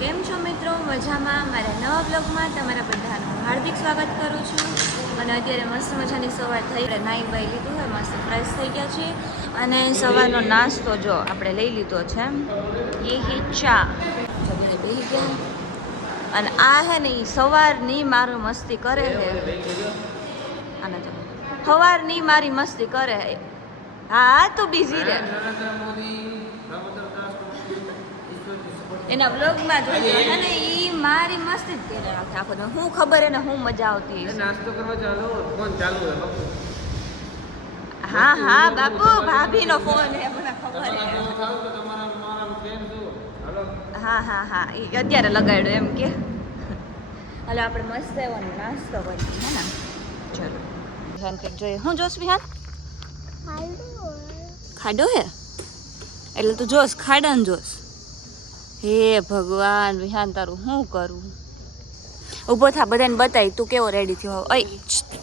કેમ છો મિત્રો? મજામાં? મારા નવા બ્લોગમાં તમારા બધાનું હાર્દિક સ્વાગત કરું છું. અને અત્યારે મસ્ત મજાની સવાર થઈ, નાઈ બાઈ લીધું હોય, મસ્ત ફ્રેશ થઈ ગયા છીએ. અને સવારનો નાસ્તો જો આપણે લઈ લીધો છે, એ ચા બેસી ગયા. અને આ હે ને એ સવારની મારું મસ્તી કરે છે. આને તો સવારની મારી મસ્તી કરે છે. હા તું બિઝી રહે, એના બ્લોગમાં જોઈએ અને ઈ મારી મસ્તી જ કરી રાખે આખો દિવસ. હું ખબર એને હું મજા આવતી નાસ્તો કરવા ચાલો, ફોન ચાલુ છે બાપુ. હા હા બાપુ, ભાભીનો ફોન હે, મને ખબર છે. હા હા હા, એ અત્યારે લગાડ્યો એમ કે. હાલો આપણે મસ્ત એવો નાસ્તો કરીએ, હે ને? ચલો વિહાન કંઈક જોઈએ. હું જોશ વિહાન? ખાડો હે એટલે તું જોશ, ખાડાને જોશ. હે ભગવાન વિહાન, તારું શું કરું? ઊભો થા, બધાને બતાય તું કેવો રેડી થયો. ઓય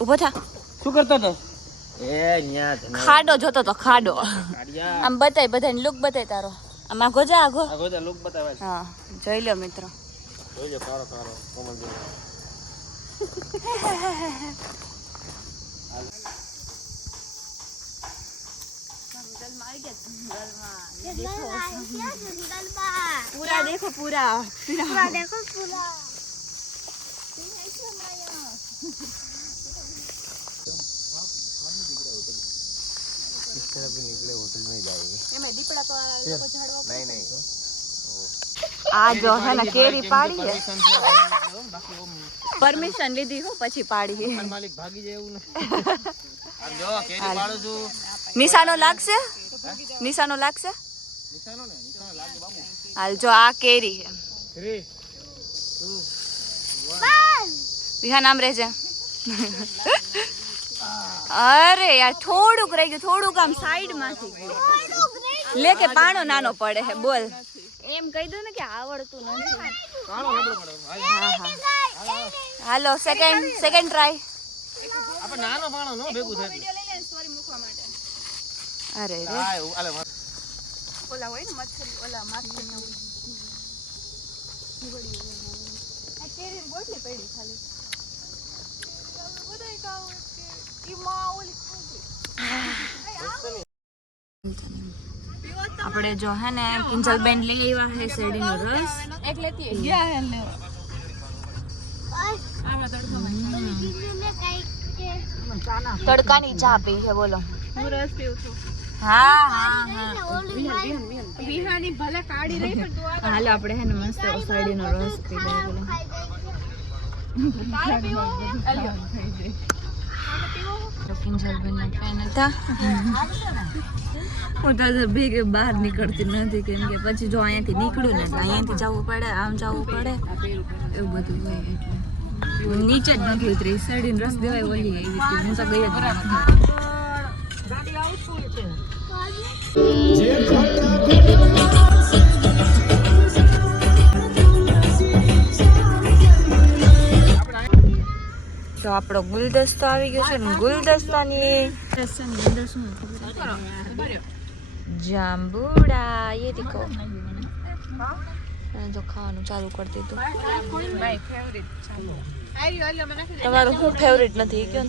ઊભો થા. શું કરતો હતો? ખાડો જોતો તો, ખાડો. આમ બતાય બધાને, લુક બતાય તારો. આમ આગો જા, આગો. લુક બતાવે. હા જોઈ લો મિત્રો. જોઈ લો, કારો કારો કોમલ દેવ. पूरा देखो, पूरा पूरा देखो, पूरा इस तरह भी निकले होटल में जाएंगे। नहीं नहीं, આ જો હે ને કેરી પાડી હે, પરમિશન લીધી હો પછી પાડી. માલિક ભાગી જાય એવું નથી. આમ જો કેરી પાડું છું. નિશાનો લાગશે, નિશાનો લાગશે. નિશાનો ને નિશાનો લાગે બાપુ. હાલ જો આ કેરી હે. 3 2 વિહાન આમ રહેજે. અરે યાર થોડુંક રહી ગયું, થોડુંક આમ સાઈડ માંથી લે કે પાણો નાનો પડે હે. બોલ એમ કહી દો ને કે આવડતું નથી. કાણો લબડો પડે. હા હા હાલો સેકન્ડ ટ્રાય. આપણે નાનો પાણો નો ભેગું થાય. અરે રે હા આલે ઓલા હોય ને મચ્છરી, ઓલા માછલી આ કેરી બોટલી પડી ખાલી. બધાય કાવ કે ઈ માં ઓલી ખાધી. આપણે જો હે ને કિંજલ બેન લઈ આવ્યા હે શેરડીનો રસ. એક લેતી ગયા હે ને તડકાની ચા પી છે. બોલો હું રસ પીઉં છું. હા હા હા વિહાની ભલે કાઢી રહી પણ તું હાલો આપણે હે ને મસ્ત શેરડીનો રસ પી લઈએ. બોલો તારે પીવો અલ્યો તો કિંજલ બેન ના ફેન હતા. હું તો ભેગે બહાર નીકળતી નથી, કેમ કે પછી જો અહીંયાથી નીકળું ને અહીંયાથી જવું પડે, આમ જવું પડે, એવું બધું હોય. એટલે હું નીચે જ નથી ઉતરી. શેરડીનો રસ દેવાય ઓલી એવી રીતે હું તો ગઈ જ નથી. તો આપણો ગુલદસ્તો આવી ગયો છે ને ગુલદસ્તાની જાંબુડા એ દીકો તો ખાવાનું ચાલુ કરી દીધું. તમારું શું ફેવરેટ નથી કયો?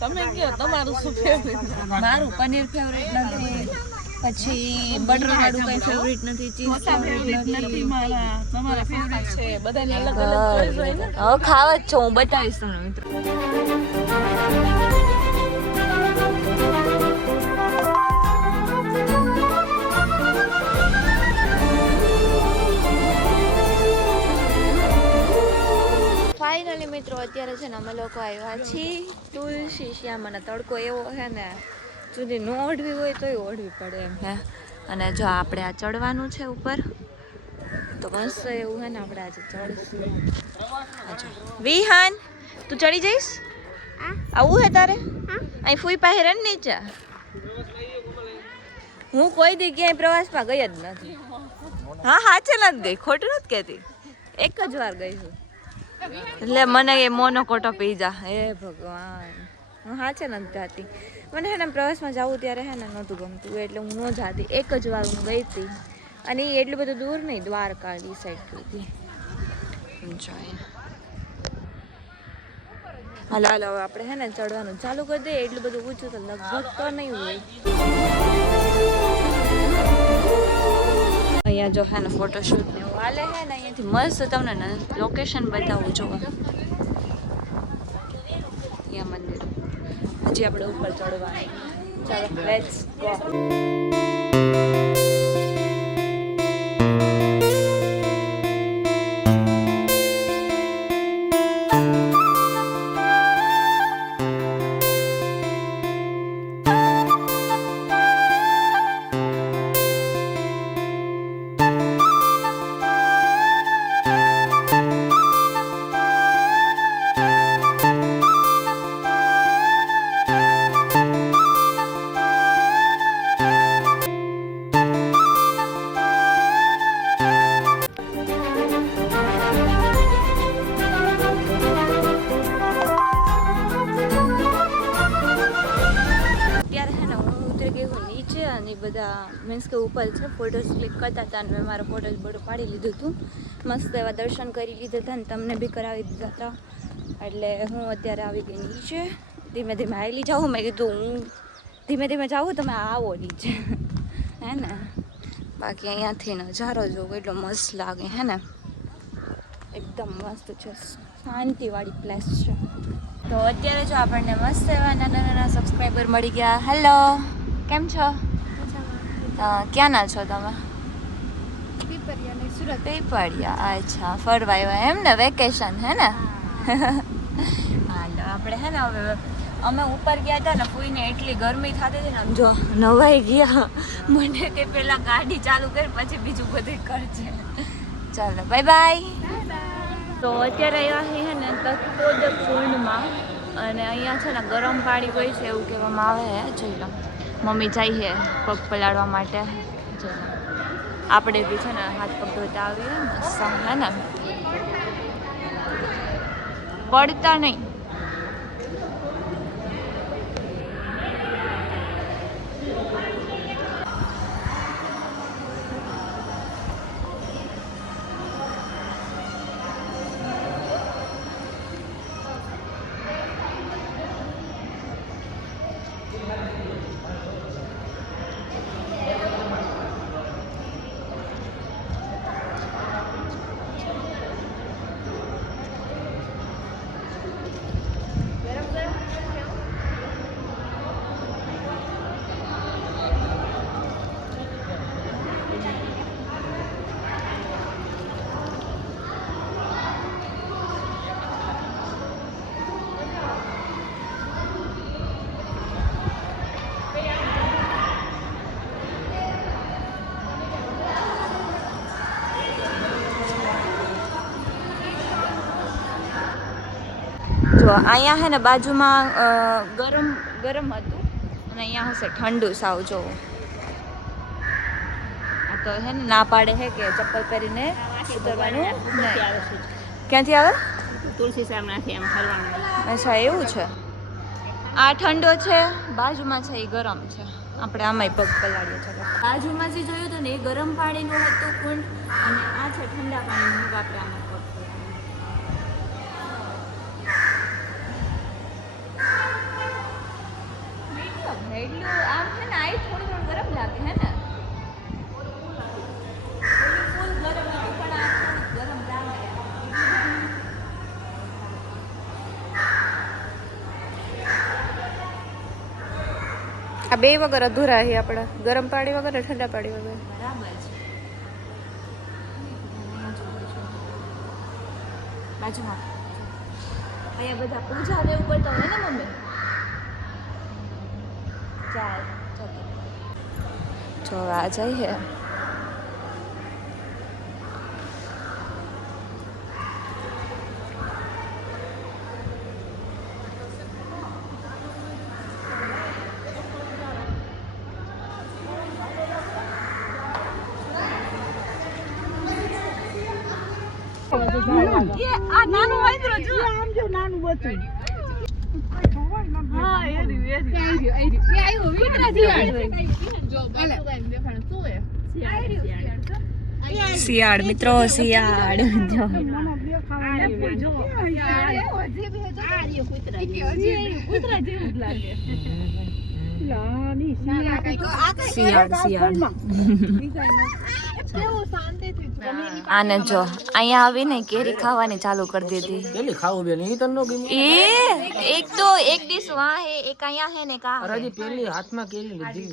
તમે કયો તમારું શું ફેવરેટ? મારું પનીર ફેવરેટ નથી, પછી બટર વાળું કઈ ફેવરેટ નથી, ચીઝ ફેવરેટ નથી મારા. તમારા ફેવરેટ છે, બધાને અલગ અલગ ચોઈસ હોય ને. હવે ખાવા જ છો, હું બતાવીશ તમને મિત્રો. ફાઇનલી મિત્રો અત્યારે છે ને અમે લોકો આવ્યા છીએ તુલસી શ્યામ. અને તડકો એવો છે ને સુધી ન ઓઢવી હોય તોય ઓઢવી પડે એમ હે. અને જો આપણે આ ચડવાનું છે ઉપર, તો મસ્ત એવું હે ને આપણે આજે ચડશું. વિહાન તું ચડી જઈશ? આવું હે તારે? અહીં ફૂઈ પાસે રહે ને નીચે. હું કોઈ દી ક્યાંય પ્રવાસમાં ગઈ જ નથી. હા હાચે નથી ગઈ, ખોટું નથી કહેતી. એક જ વાર ગઈ છું. એટલે મને એ મોનો કોટો પી જા. હે ભગવાન, હું હાચે નથી જાતી. મને હે ને પ્રવાસમાં જવું ત્યારે હે ને નહોતું ગમતું, એટલે હું ન જાતી. એક જ વાર હું ગઈ હતી અને એ એટલું બધું દૂર નહીં, દ્વારકા એ સાઈડ સુધી. હાલો હાલો હવે આપણે હે ને ચડવાનું ચાલુ કરી દઈએ. એટલું બધું ઊંચું તો લગભગ તો નહીં હોય. અહીંયા જો હે ને ફોટોશૂટ ને એવું હાલે હે ને, અહીંયાથી મસ્ત તમને લોકેશન બતાવું જો. અહીંયા મંદિર હજી આપણે ઉપર ચડવાનું. ચાલો લેટ્સ ગો. બધા મીન્સ કે ઉપર છે, ફોટોઝ ક્લિક કરતા હતા અને મેં મારો ફોટોઝ બધું પાડી લીધું હતું. મસ્ત એવા દર્શન કરી લીધા હતા અને તમને બી કરાવી દીધા હતા. એટલે હું અત્યારે આવી ગઈ નીચે. ધીમે ધીમે આવેલી જાઉં. મેં કીધું હું ધીમે ધીમે જાઉં, તમે આવો નીચે હે ને. બાકી અહીંયાથી નજારો જોવો એટલો મસ્ત લાગે હે ને, એકદમ મસ્ત છે, શાંતિવાળી પ્લેસ છે. તો અત્યારે જો આપણને મસ્ત એવા નાના નાના સબસ્ક્રાઈબર મળી ગયા. હેલો, કેમ છો? ક્યાંના છો તમે? પીપળિયા. અચ્છા, ફરવા આવ્યા એમ ને, વેકેશન હે ને? હાલો આપણે હે ને હવે અમે ઉપર ગયા હતા ને, ફૂઈને એટલી ગરમી થતી હતી ને, આમ જો નવાઈ ગયા. મને કે પેલા ગાડી ચાલુ કરી પછી બીજું બધું કરજે. ચાલો બાય બાય. તો અત્યારે આવ્યા છે ને તત્પોદક કુંડમાં, અને અહીંયા છે ને ગરમ પાણી હોય છે એવું કહેવામાં આવે છે. જોઈ લો, મમ્મી જાય છે પગ પલાળવા માટે. જોઈ લો, આપણે બી છે ને હાથ પગ ધોતા આવીએ મસ્ત હે ને, પડતા નહીં. જો અહીંયા હે ને બાજુમાં ગરમ ગરમ હતું અને અહીંયા હશે ઠંડુ સાવ. જો આ તો હે ને ના પાડે હે કે ચપ્પલ પહેરીને ઉતરવાનું. ક્યાંથી આવે? તુલસી સામનાથી એમ ફરવાનું. અચ્છા એવું છે. આ ઠંડો છે, બાજુમાં છે એ ગરમ છે. આપણે આમાંય પગ પલાળીએ છીએ. બાજુમાં જે જોયું હતું ને એ ગરમ પાણીનું હતું કુંડ, અને આ છે ઠંડા પાણીનું. આપણે આમાં પગ એટલું આમ છે ને, આ થોડું થોડું ગરમ લાગે હે ને, ફૂલ ગરમ હતું પણ આ થોડું ગરમ લાગે. આ બે વગર અધૂરા છે આપણા, ગરમ પાણી વગર ને ઠંડા પાણી વગર. બરાબર છે. બાજુમાં અહીંયા બધા પૂજા ને એવું કરતા હોય ને મમ્મી. ચાલ જો આ જઈએ. આ નાનું વાંદરો જો, આમ જો નાનું બચ્ચું. હા એ રહ્યું એ આવ્યો વિકરા દિવાળ જો બાલે દેખાણ શું હે. શિયાળ મિત્રો, શિયાળ જો આને જો અહીંયા આવીને કેરી ખાવાની ચાલુ કરી દીધી. કેલી ખાવું બેન ઈ તને નો ગમી? એક તો એક ડીશ વાં હે, એક અહીંયા હે ને કા અરે પેલી હાથમાં કેલી લીધી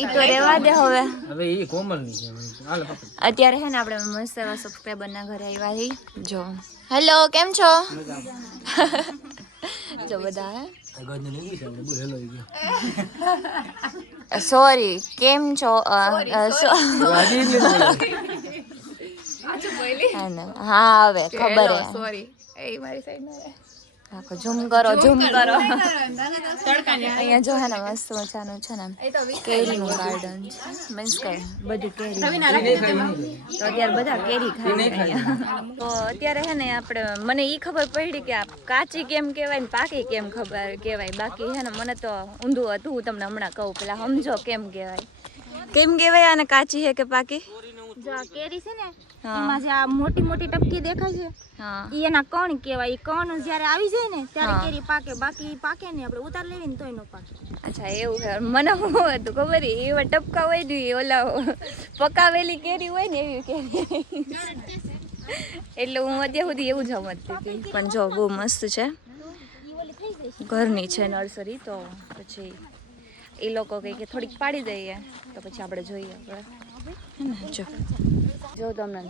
ઈ તો રેવા દે હવે. હવે ઈ કોમલ ની છે. હાલ પકડ. અત્યારે હે ને આપણે મસ્ત એવા સબસ્ક્રાઇબર ના ઘરે આવ્યા હી. જો હેલો, કેમ છો? જો બધા હે ગજ ને ઇંગ્લિશ આવડે બોલ હેલો ઈ. સોરી, કેમ છો? હાજી એટલે હા હવે ખબર હે. સોરી એ મારી સાઈડ ના રાખો. ઝૂમ કરો, ઝૂમ કરો. અહીંયા જો હે ને મસ્ત મજાનું છે ને કેરીનું ગાર્ડન છે. મીન્સ કે બધી કેરી તો અત્યારે બધા કેરી ખાય અહીંયા. તો અત્યારે હે ને આપણે મને ઈ ખબર પડી કે આ કાચી કેમ કહેવાય ને પાકી કેમ ખબર કહેવાય. બાકી હે ને મને તો ઊંધું હતું. હું તમને હમણાં કહું, પેલા સમજો કેમ કહેવાય. કેમ કહેવાય આને, કાચી હે કે પાકી? જો આ કેરી છે ને એમાં જે આ મોટી મોટી ટપકી દેખાય છે ઈ એના કણ કહેવાય. ઈ કણ જ્યારે આવી જાય ને ત્યારે કેરી પાકે, બાકી પાકે ને આપણે ઉતાર લેવી ને તોય ન પાકે. અચ્છા એવું છે. મને શું હતું ખબર, એવા ટપકા હોય ને ઓલા પકાવેલી કેરી હોય ને એવી કેરી. એટલે હું અત્યાર સુધી એવું જ સમજતી હતી. પણ જો બહુ મસ્ત છે, ઘરની છે નર્સરી. તો પછી એ લોકો કહે કે થોડીક પાડી દઈએ, તો પછી આપણે જોઈએ. આપણે જો તમને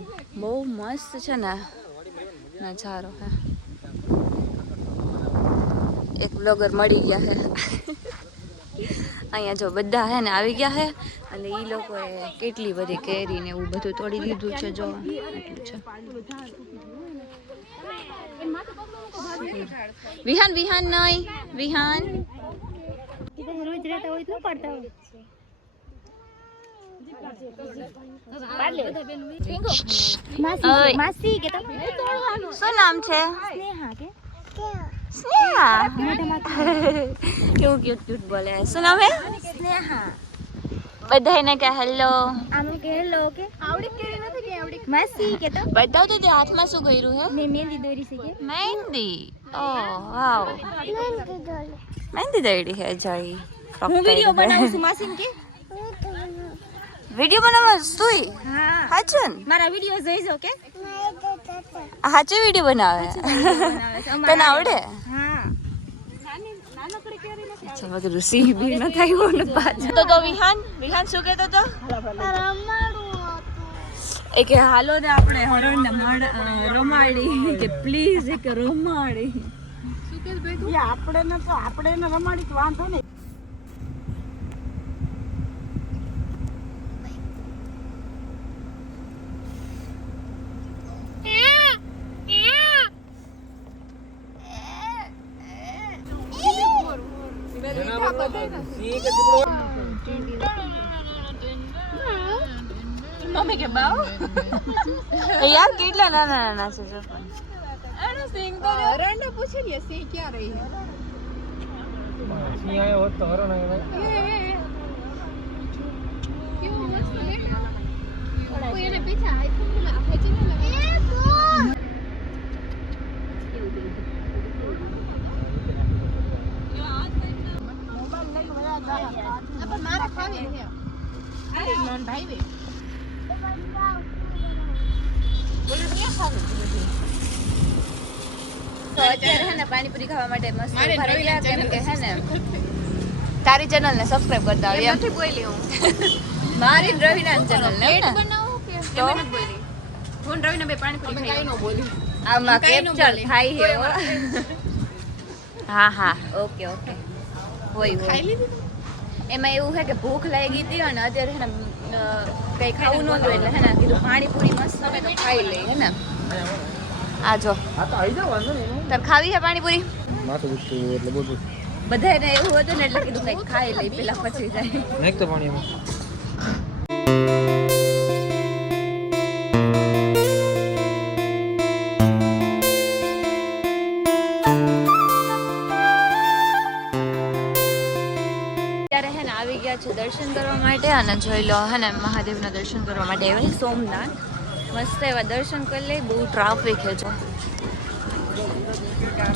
બહુ મસ્ત છે ને નજારો. હે એક બ્લોગર મળી ગયા છે અહીંયા. જો બધા હે ને આવી ગયા છે અને એ લોકોએ કેટલી બધી કેરી ને એવું બધું તોડી દીધું છે. જો એટલું છે. વિહાન વિહાન નહીં, વિહાન રોજ રહેતા હોય તો પડતા હોય. માસી કે તમે શું નામ છે? સ્નેહા કે સ્નેહા. કેવું ક્યુટ ક્યુટ બોલે. શું નામ હે? સ્નેહા. બધાને કે હેલો. આમ કે હેલો કે આવડી કેરી નથી કે આવડી માસી કે તો બતાવ તો તે હાથમાં શું કર્યું હે? મેં મહેંદી દોરી છે કે મહેંદી. ઓહ વાવ, મહેંદી દોરી હે જઈ. હું વિડિયો બનાવું છું માસીન કે વિડિયો બનાવવા સુઈ? હા હાચન મારા વિડિયો જોઈજો કે હાચે વિડિયો બનાવે. તને આવડે? હા અચ્છા, બધું સી બી ન થાય ને પાછું. તો વિહાન, વિહાન શું કહેતો તો? એ કે હાલો ને આપણે હરણને રમાડી કે પ્લીઝ એક રમાડી. શું કે ભાઈ આપણે ને રમાડી તો વાંધો નહીં. મમ્મી કે બાવ યાર કેટલા નાના નાના છે. જો પણ આનો સિંગ તો રંડો પૂછી લે, સિંગ ક્યાં રહી છે? સિંહ આયો હોત તો હરણ આયો. કેવું મસ્ત હે. કોઈ એને પીછા આઈફોન ને ખેંચી ન લાગે. મારા ખાવી છે અરે નોન ભાઈ વે બોલે ક્યાં ખાવી બધી. તો અત્યારે હે ને પાણીપુરી ખાવા માટે મસ્ત ઉભા રહી ગયા. કેમ કે હે ને તારી ચેનલ ને સબસ્ક્રાઇબ કરતા હોય. નથી બોલી હું મારી રવિના ચેનલ ને બનાવો કે તો બોલી ફોન રવિના બે પાણીપુરી ખાઈ નો બોલી આમાં કેપ્ચર થાય છે હો. હા હા ઓકે ઓકે હોય ખાઈ હોય. લીધી એમાં એવું છે કે ભૂખ લાગી હતી અને અત્યારે હે ને કઈ ખાવું નહોતું એટલે હે ને કીધું પાણીપુરી મસ્ત હોય તો ખાઈ લઈ. હે ને આ જો હા તો આવી જાવ વાંધો નહીં. તાર ખાવી છે પાણીપુરી? માથું દુખતું એટલે બધું બધાને એવું હતું ને એટલે કીધું કંઈક ખાઈ લઈ પેલા પછી જાય. નાખ તો પાણીમાં. અત્યારે હે ને આવી ગયા છે દર્શન કરવા માટે અને જોઈ લો હે ને મહાદેવના દર્શન કરવા માટે આવ્યા સોમનાથ. મસ્ત એવા દર્શન કરી લે. બહુ ટ્રાફિક છે જો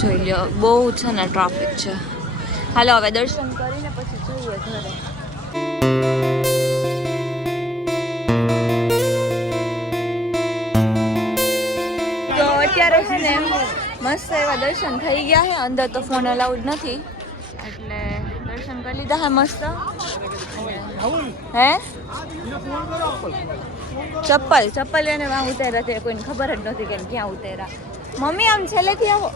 જોઈ લો, બહુ છે ને ટ્રાફિક છે. હાલો હવે દર્શન કરીને પછી જઈએ ઘરે. તો અત્યારે છે ને મસ્ત એવા દર્શન થઈ ગયા છે. અંદર તો ફોન અલાઉડ નથી એટલે દર્શન કરી લીધા હે મસ્ત. હે ચપ્પલ એને વાં ઉતાર્યા તે કોઈને ખબર જ નથી કે ક્યાં ઉતાર્યા. મમ્મી આમ છેલ્લેથી આવો.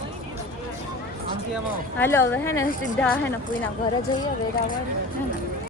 હાલો હવે હે ને સીધા હે ને કોઈના ઘરે જઈએ વેરાવળ હે ને